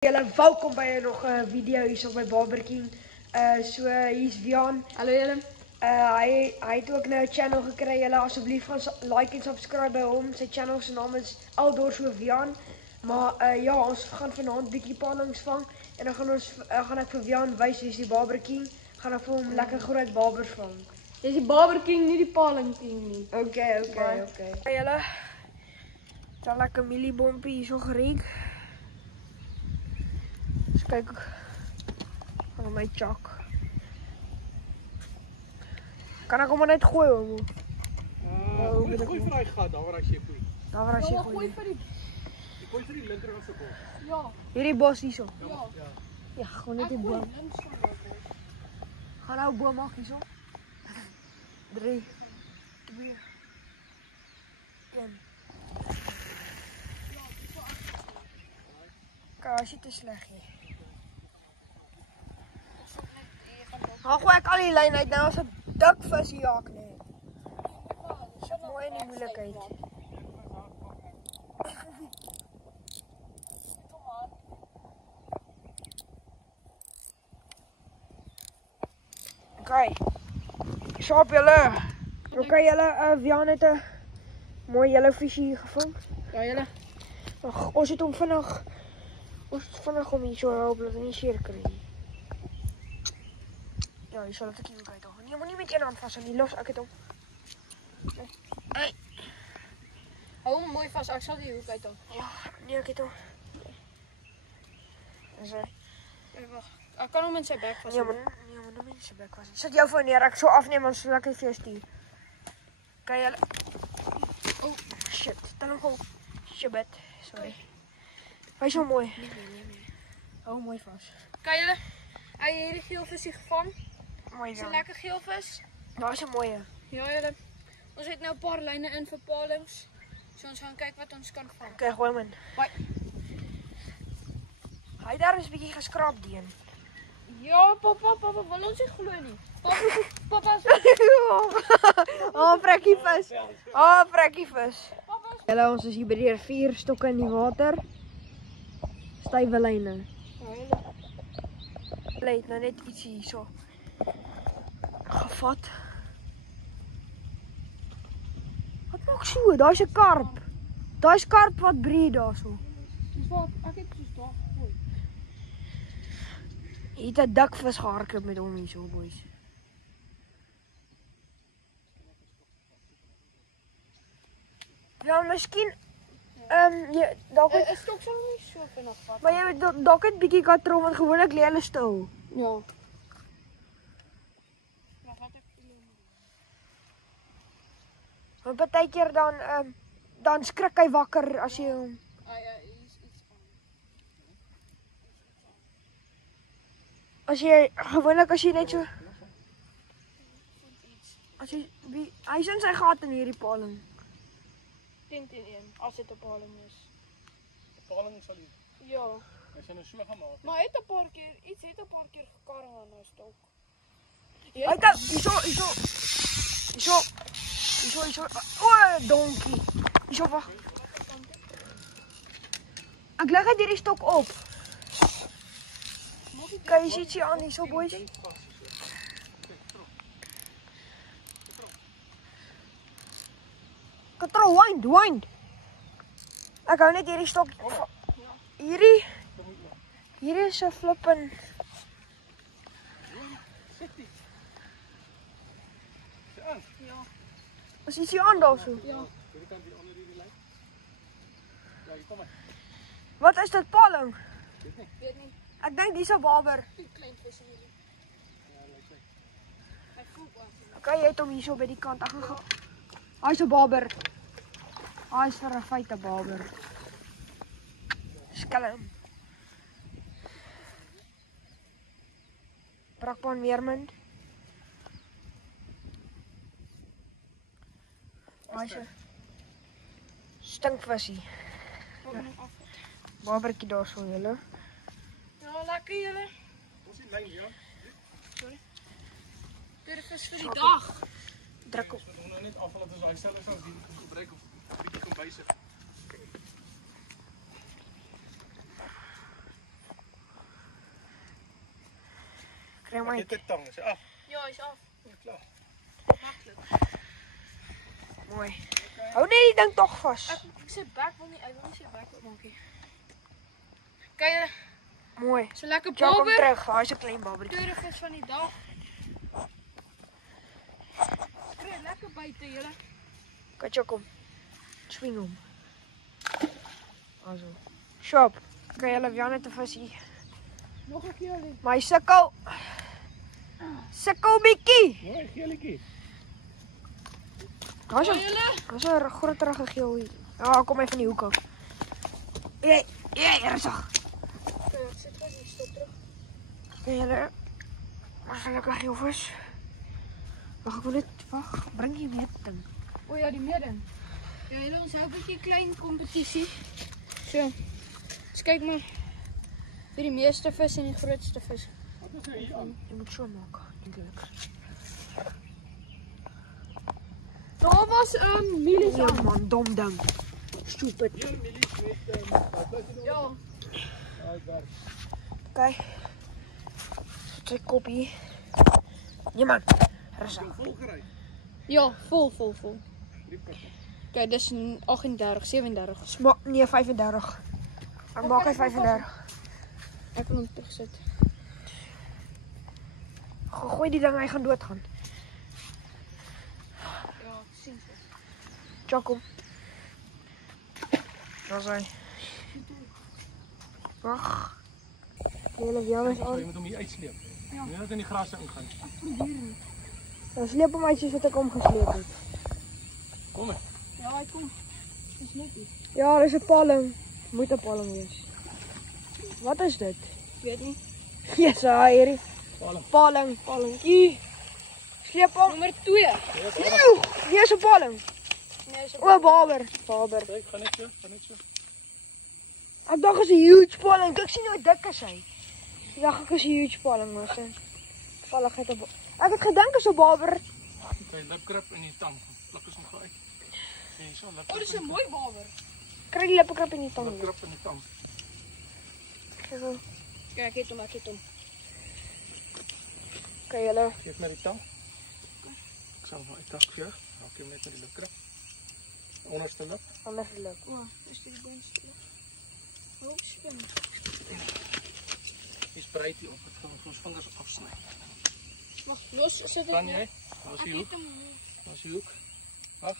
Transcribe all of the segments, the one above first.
Julle welkom by nog 'n video hier op by Barber King. So hier's Wian. Hallo julle. Hy het ook nou 'n channel gekry. Julle asseblief gaan like en subscribe by hom. Sy channel se naam is Aldor so Wian. Maar ja, ons gaan vanaand bietjie palings vang en dan gaan ek vir Wian wys wie's die Barber King. Gaan ek vir hom lekker groot barbers vang. Dis die Barber King, nie die Paling King nie. Okay. Julle dan lekker mieliepompie hierso gereed. Kijk, van my chak. Kan ek hom net gooi hoor? Moet gooi vir daai gat, daar waar hy sê gooi. Daar waar hy sê gooi. Gooi vir die Gooi vir die linkerkant se bos. ja. Hierdie bos hierso. Ja. Ja, gewoon net die boom. Gaan nou boom maak hierso. 3 2 1. Kyk, as jy te sleg hier. Dan gooi ek al die lyn uit, nou as 'n dik vis jaag nee. Sit mooi in die moeilikheid. Okay. Shop julle. Okay julle, Wian het 'n mooi julle visie hier gevang. Ja julle. Ons het hom vinnig om hier so help dat hy nie seer kry nie. Ja, jy sal dit ook kry tog. Nee, moenie met een hand vas nie. Los ek het hom. Hey. Hou hom mooi vas, ek sal die hoek uit hom. Ja, nee, ek het hom. Dis hy. Wag. Ek kan hom in sy bek vas. Nee, maar nou mense bek vas. Sit jou foon neer. Ek so afneem en so lekker vir jou stuur. Kyk julle. Oh, shit. Tel hom gou. Shit. Sorry. Hy's so mooi. Nee. Hou mooi vas. Kyk julle. Hy het hierdie geelvisie gevang. Mooi Dis 'n dan. lekker geelvis. Daar's 'n mooie. Ja julle. Ons het nou 'n paar lyne in vir palings. So ons gaan kyk wat ons kan vang. Okay, gooi man. Bye. Hy daar is 'n bietjie geskraap deen. Ja, papa, wil ons nie glo nie. Papa, Frekkie vis. Frekkie vis. Julle, ons is hier by die rivier, stokke in die water. Stywe lyne. Hulle het nou net iets hierso gevat. Wat maak so? Daar's 'n karp. Daar's karp wat breed daarso. dis wat ek het soos daar gegooi. Hy het 'n dikvis gehardloop met hom hierso, boys. Ja, miskien jy dalk Ek stok sal nie so vinnig vat. maar jy dalk het bietjie katrom want gewoonlik lê hulle stil. Ja. Ja, wat ek Want partykeer dan skrik hy wakker as jy hom. ja, iets van. As jy gewoonlik as jy net so as jy hy's in sy gat in hierdie paling. 10-1 as dit 'n paling is. Paling sal hy. Ja. Hy sê nou so gemaak. Maar hy het 'n paar keer gekarring aan nou stok. Hy kom hierso. O, donkie. Hierso wag. Ek leg hierdie stok op. Kyk, jy sien aan hierso boys. Control wind. Ek hou net hierdie stok. Hierdie is 'n flippin. Ja. Is ietsie aan daarso? Ja. Hierdie kant hier onder hierdie lyn. Ja, hier kom hy. Wat is dit paling? Weet nie. Ek dink dis 'n barber. Die klein visie hier. Ja, lyk sy. Hy voel baie. Okay, jy het hom hierso by die kant. Ek gaan. Hy's 'n barber. Hy's vir 'n feite barber. Skelm. Brakpan Weermond. Hy's 'n stinkvisie. Barbertjie daarso julle. Ja, lekker julle. Ons die lyn, ja. Dit is vir die dag. Druk op. Ons moet nou net afval dat ons daai selfs as die gebruik of bietjie kom bysit. Kry hom uit. Dit tang, is af. Ja, hy's af. Klaar. Maklik. Mooi. Hou net die ding tog vas. Ek sê bek wil nie, hy wil nie sy bek oopmaak nie. Kyk julle, Mooi. so lekker Jack kom bobber. terug. Daar is 'n klein babbertjie. Tweede vis van die dag. Kry lekker buite julle. Kyk Jack kom. Swing hom. Also. Shop. Kry hulle Jan het 'n visie. Nog 'n keer alleen. Maar hy sukkel. Sukkel bietjie. Mooi, geelietjie. Daar's Hoor 'n julle? groot rugge geel hier. Ja, kom hy van die hoek af. Jy, rustig. Kyk, ek sit vas en stop terug. Kyk julle. Maar gelukkig geel vis. Wag, ek wil net bring jy weer ding. O ja, die meeding. Ja, julle ons hou 'n bietjie klein kompetisie. So. Ons kyk maar vir die meeste vis en die grootste vis. Wat is hier aan? Jy moet so maak, eintlik. Daar was mielies Ja aan. man, dom ding. Stupid. Hier milies met Ja. daar. Kyk. Sy koppie. Nee man, rustig. Vol gery. Ja, vol. 3 pakke. Kyk, dis 38, 37. Smaak nee 35. Ek maak hy 35. Ek kan hom terugsit. Gooi die ding, hy gaan doodgaan. Ja, sien jy. Choco. Daar's hy. Wag. Julle Jan is Jy aan. moet hom hier uitsleep. Ja. Nie dat in die gras ingaan. Dan sleep hom uit soos wat ek hom gesleep het. Kom maar. Ja, hy kom. Dis net iets. Ja, dis 'n palling. Moet 'n palling wees. Wat is dit? Ek weet nie. Yes, hierdie. Palling. Pallingkie. Sleep hom. Nommer 2. Eeuw, hier is 'n palling. Nee, is O, baber. Baber. Kyk, gaan net so. Ek dink is 'n huge palling. Kyk sien hoe dik is hy. Ek dink ek is 'n huge palling, maar sy valligheid op. Ek het gedink is 'n baber. Kyk, lipkrip in die tang. Pluk is nog uit. Nee, so O, lipkrip. dis 'n mooi waver. Kry die lippekrap in die tong. Lipkrip in die tang. Kyk, ek het hom. Kyk julle. Geef my die tang. Ek sal hom uittak vir jou. Raak hom net met die lipkrip. Onderste lip. Anders luk. O, dis die boonste. O, spin. Hier sprei dit op. Ek gaan ons vingers afsny. Wag, los, sit Kan jy? Daar is Ek die het hoek. hom. Daar is die hoek. Wag.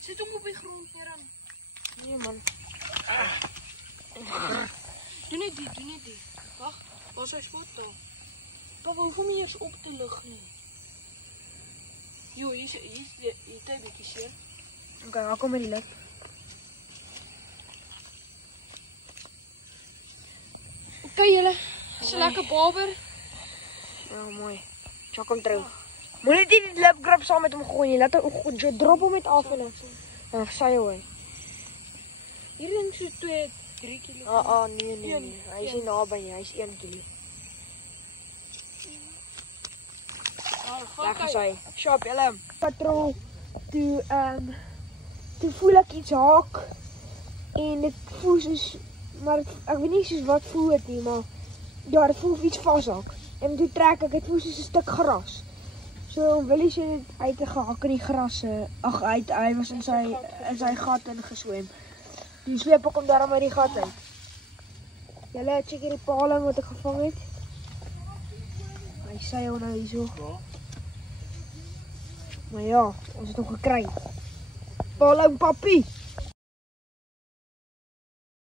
Sit hom op die grond neer dan. Nee man. Doen net die. Wag, waar is hy spot daar? Papa, hoef hom nie eers op te lig nie. Jo, hier is die bietjie seer. Okay, waar kom die lip? Okay, julle. Dis 'n lekker baber. Ja, mooi. Chak hom terug. Moenie die lipgrip saam met hom gooi nie. Laat hom drop hom met af en dan sy hoor. Hier ding so 2-3 kg. Nee. Hy is nie naby nie. Hy's 1 kg. Lekker sy. Shop julle. Patrol toe voel ek iets haak en dit voel soos maar ek weet nie soos wat voel dit nie, maar ja, dit voel of iets vashaak. En toe trek ek, dit voel soos 'n stuk gras. So Willie sê dit hy het gehak in die gras. Ag, hy was in sy gat ingeswem. Die sleep ek hom daarom uit die gat uit. Julle check hierdie paling wat ek gevang het. Hy sê hom nou hierso. Ja. Maar ja, ons het hom gekry. Paling papie.